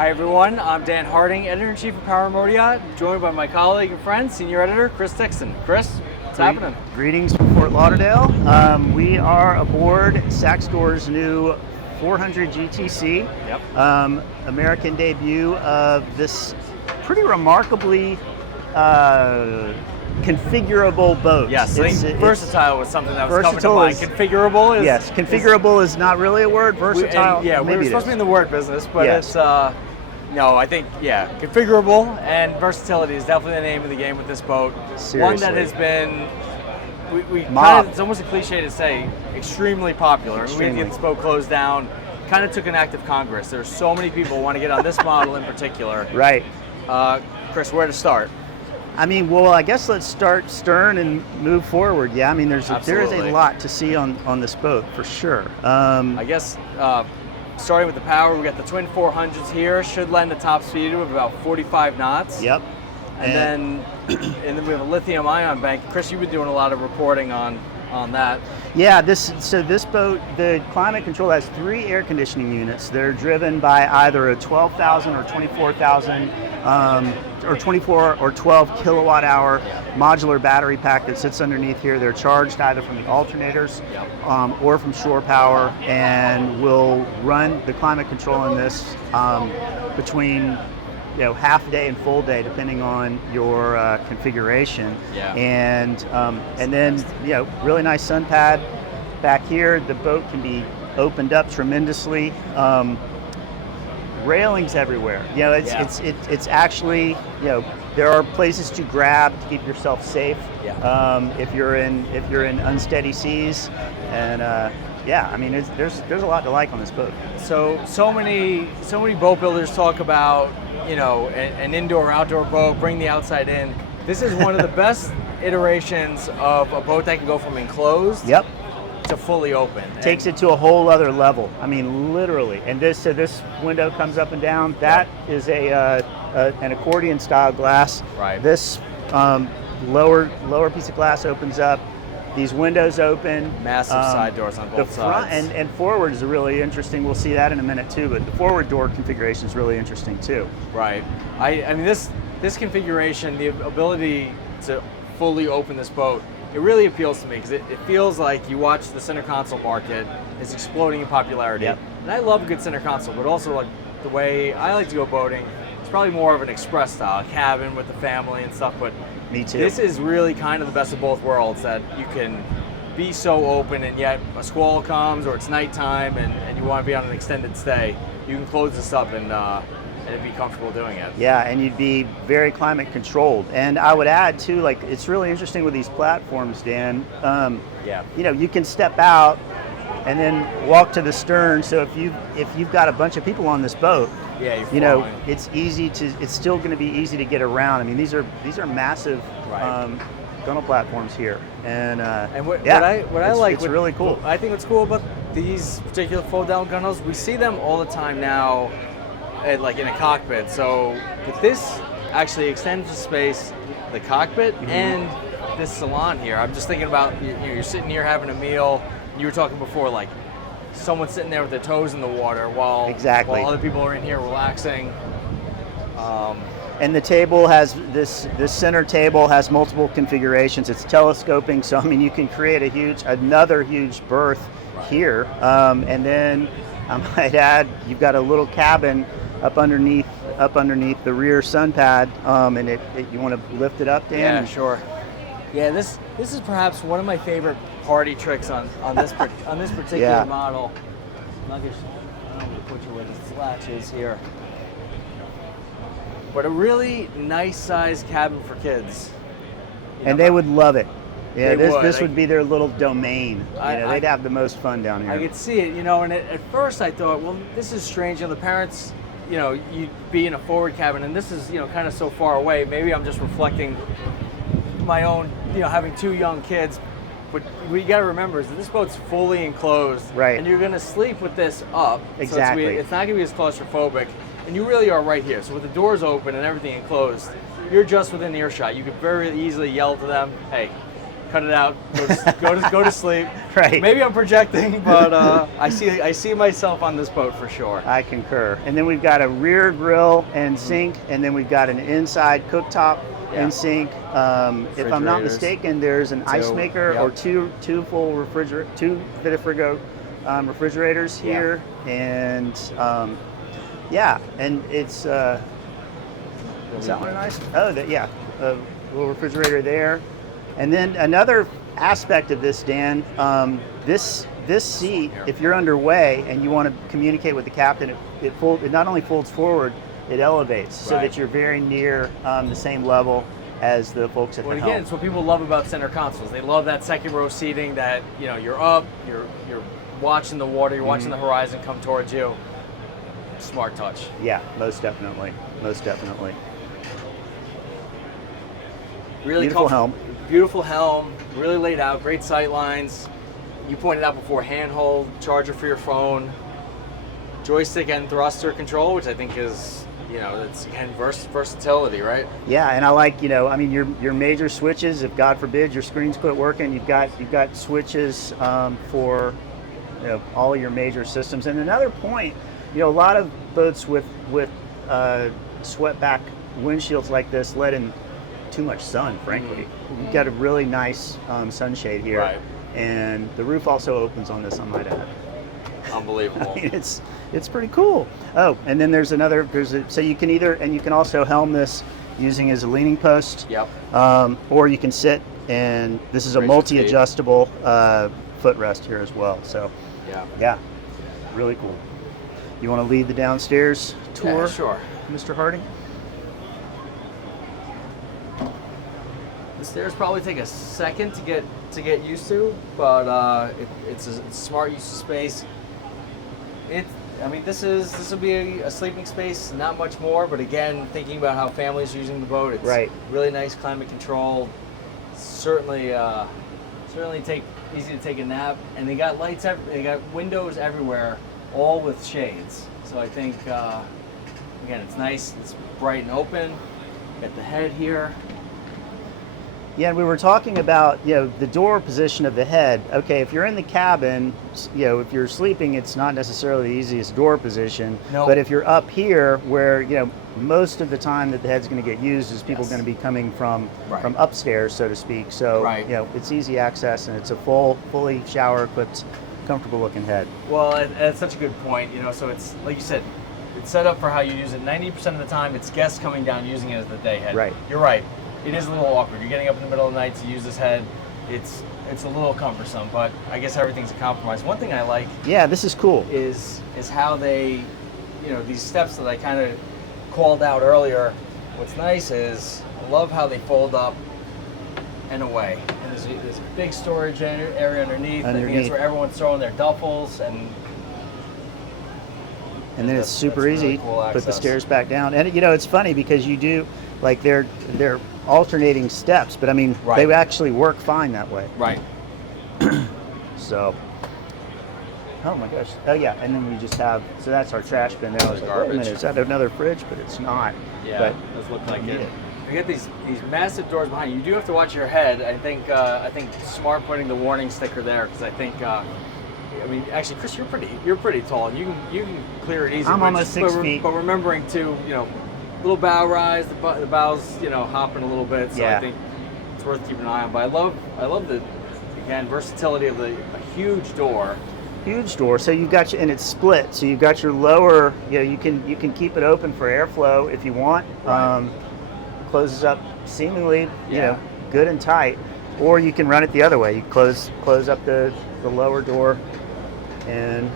Hi everyone, I'm Dan Harding, Editor-in-Chief of Power Motoryacht, joined by my colleague and friend, Senior Editor Chris Dixon. Chris, what's happening? Greetings from Fort Lauderdale. We are aboard Saxdor's new 400 GTC, American debut of this pretty remarkably configurable boat. Yes, I think versatile was something that was coming to mind. Configurable is... Yes, configurable is not really a word. Versatile, we were supposed to be in the word business, but it's... no, I think, configurable and versatility is definitely the name of the game with this boat. Seriously. One that has been, it's almost a cliche to say, extremely popular. We had to get this boat closed down, kind of took an act of Congress. There's so many people who want to get on this model in particular. Right. Chris, where to start? I mean, well, I guess let's start stern and move forward. Yeah, I mean, there is a lot to see on this boat for sure. I guess starting with the power, we got the twin 400s here. Should lend a top speed of about 45 knots. Yep. And then we have a lithium ion bank. Chris, you've been doing a lot of reporting on that. Yeah, this boat, the climate control has 3 air conditioning units. They're driven by either a 12,000 or 24,000 or 24 or 12 kilowatt hour modular battery pack that sits underneath here. They're charged either from the alternators or from shore power, and will run the climate control in this between half day and full day, depending on your configuration. Yeah. And then really nice sun pad back here. The boat can be opened up tremendously. Railings everywhere. It's actually there are places to grab to keep yourself safe. If you're in unsteady seas, and I mean there's a lot to like on this boat. So many boat builders talk about an indoor-outdoor boat, bring the outside in. This is one of the best iterations of a boat that can go from enclosed to fully open. Takes it to a whole other level. I mean, literally. And this window comes up and down. That is an accordion-style glass. Right. This lower piece of glass opens up. These windows open. Massive side doors on both sides. The front and forward is really interesting. We'll see that in a minute too, but the forward door configuration is really interesting too. Right. I mean, this configuration, the ability to fully open this boat, it really appeals to me because it feels like you watch the center console market is exploding in popularity. Yep. And I love a good center console, but also like the way I like to go boating, it's probably more of an express style, cabin with the family and stuff, but me too. This is really kind of the best of both worlds, that you can be so open, and yet a squall comes or it's nighttime and you want to be on an extended stay, you can close this up and be comfortable doing it. Yeah, and you'd be very climate controlled. And I would add too, like, it's really interesting with these platforms, Dan. You can step out and then walk to the stern. So if you've got a bunch of people on this boat, it's still going to be easy to get around. I mean, these are massive gunnel platforms here, and it's really cool. I think what's cool about these particular fold-down gunnels, we see them all the time now, like in a cockpit. So this actually extends the space, the cockpit, and this salon here. I'm just thinking about you're sitting here having a meal. You were talking before, like, someone sitting there with their toes in the water while other people are in here relaxing. And the table has this center table has multiple configurations. It's telescoping, so I mean you can create another huge berth here. And then I might add, you've got a little cabin up underneath the rear sun pad, and you want to lift it up, Dan? Yeah, sure. Yeah, this is perhaps one of my favorite party tricks on this particular model. I'm going to put you where the latch is here. But a really nice sized cabin for kids. And they would love it. Yeah, this would be their little domain. They'd have the most fun down here. I could see it, and at first I thought, well, this is strange. The parents, you'd be in a forward cabin, and this is, kind of so far away. Maybe I'm just reflecting my own, having 2 young kids. But what you got to remember is that this boat's fully enclosed, right? And you're going to sleep with this up. Exactly. So it's not going to be as claustrophobic, and you really are right here. So with the doors open and everything enclosed, you're just within earshot. You could very easily yell to them, "Hey, cut it out, go to sleep. Right. Maybe I'm projecting, but I see myself on this boat for sure. I concur. And then we've got a rear grill and sink, and then we've got an inside cooktop and sink. If I'm not mistaken, there's an ice maker or two full two Vitafrigo refrigerators here, and and it's is that one nice? Oh, a little refrigerator there. And then another aspect of this, Dan, this seat, if you're underway and you want to communicate with the captain, it not only folds forward, it elevates so that you're very near the same level as the folks at the helm. Again, it's what people love about center consoles. They love that second row seating, that you're up, you're watching the water, you're watching the horizon come towards you. Smart touch. Yeah, most definitely. Really beautiful helm. Beautiful helm, really laid out, great sight lines. You pointed out before, handhold, charger for your phone, joystick and thruster control, which I think is, it's again versatility, right? Yeah, and I like, your major switches. If God forbid your screens quit working, you've got switches for all of your major systems. And another point, a lot of boats with swept back windshields like this let in too much sun, frankly. You've got a really nice sunshade here. Right. And the roof also opens on this, I might add. Unbelievable. I mean, it's pretty cool. Oh, and then so you can also helm this using as a leaning post. Yep. Or you can sit, and this is a multi-adjustable footrest here as well. So yeah, really cool. You want to lead the downstairs tour? Yeah, sure. Mr. Harding? The stairs probably take a second to get used to, but it's a smart use of space. This will be a sleeping space, not much more, but again, thinking about how families are using the boat, it's really nice, climate controlled. Certainly easy to take a nap, and they got lights. They got windows everywhere, all with shades. So I think again, it's nice. It's bright and open. Got the head here. Yeah, and we were talking about, the door position of the head. Okay, if you're in the cabin, if you're sleeping, it's not necessarily the easiest door position. Nope. But if you're up here, where, most of the time that the head's going to get used is people going to be coming from upstairs, so to speak. So, it's easy access, and it's a fully shower-equipped, comfortable-looking head. Well, that's such a good point. So it's, like you said, it's set up for how you use it. 90% of the time, it's guests coming down using it as the day head. Right. You're right. It is a little awkward. You're getting up in the middle of the night to use this head. It's a little cumbersome, but I guess everything's a compromise. One thing I like, this is cool, is how they, these steps that I kind of called out earlier. What's nice is I love how they fold up and away. And there's a big storage area underneath. I think that's where everyone's throwing their duffels, and then it's super easy. Really cool access. Put the stairs back down, and it's funny because you do they're alternating steps, but they actually work fine that way. Right. So, oh my gosh. Oh yeah, and then we just have, so that's our trash bin there. I was like, wait a minute, is that another fridge? But it's not. Yeah, but it does look like it. You get these massive doors behind you. You do have to watch your head. I think smart putting the warning sticker there, because I think actually, Chris, you're pretty tall. You can clear it easy. I'm almost 6 feet. But remembering to, little bow rise, the bows, hopping a little bit. So I think it's worth keeping an eye on. But I love the, again, versatility of a huge door. Huge door. So you've got and it's split. So you've got your lower. You can keep it open for airflow if you want. Right. Closes up seemingly, good and tight. Or you can run it the other way. You close up the lower door and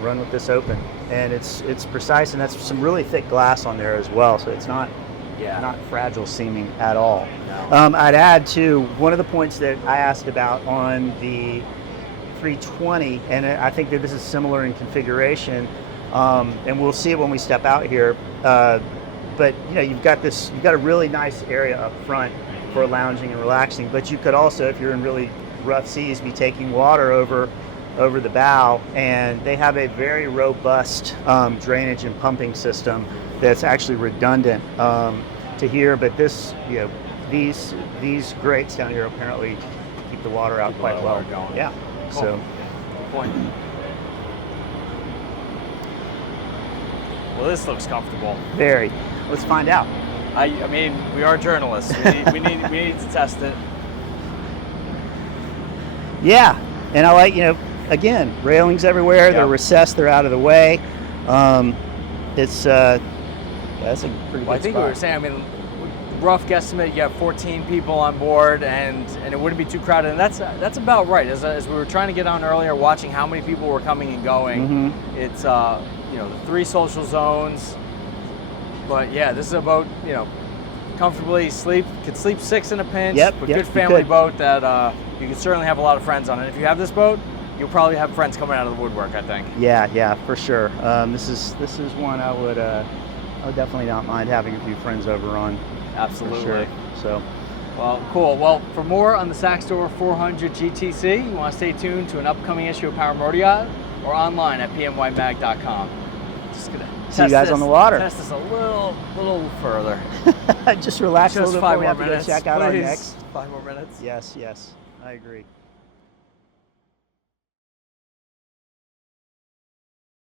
run with this open. And it's precise, and that's some really thick glass on there as well, so it's not fragile seeming at all. No. I'd add too, one of the points that I asked about on the 320, and I think that this is similar in configuration, and we'll see it when we step out here. But you've got a really nice area up front for lounging and relaxing. But you could also, if you're in really rough seas, be taking water over the bow, and they have a very robust drainage and pumping system that's actually redundant to here. But this, these grates down here apparently keep the water out Keep a quite lot well. of water going. Yeah. Cool. So Good point. Well, this looks comfortable. very. Let's find out. I mean, we are journalists. We need to test it. Yeah, and I like, again, railings everywhere. They're Yep. recessed. They're out of the way. It's that's a pretty Well, I good think spot. we were saying, I mean, rough guesstimate, you have 14 people on board, and it wouldn't be too crowded, and that's about right. As we were trying to get on earlier, watching how many people were coming and going, it's the 3 social zones. But yeah, this is a boat, comfortably could sleep 6 in a pinch. Yep, but yep, good you family could. boat that you can certainly have a lot of friends on. And if you have this boat, you'll probably have friends coming out of the woodwork, I think. Yeah, for sure. This is one I would definitely not mind having a few friends over on. Absolutely. For sure. So, Well, cool. Well, for more on the Saxdor 400 GTC, you want to stay tuned to an upcoming issue of Power Motoryacht or online at pmymag.com. Just gonna See you guys on the water. Test this a little further. just relax a Just little bit 5 before we more have to go minutes. check out our please. next. 5 more minutes. Yes, I agree.